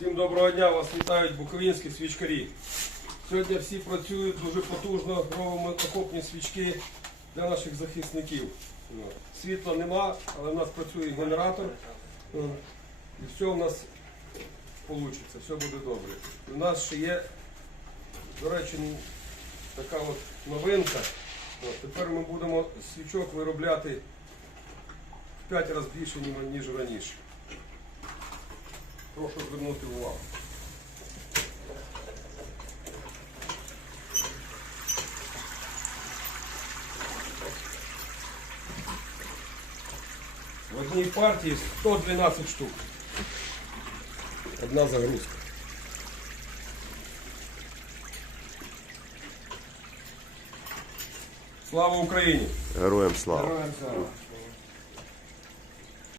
Всім доброго дня, вас вітають буковинські свічкарі. Сьогодні всі працюють дуже потужно, робимо окопні свічки для наших захисників. Світла нема, але в нас працює генератор. І все у нас вийде, все буде добре. У нас ще є, до речі, така от новинка. Тепер ми будемо свічок виробляти в 5 разів більше, ніж раніше. Прошу звернути увагу. В одній партії 112 штук. Одна загрузка. Слава Україні! Героям слава. Героям слава!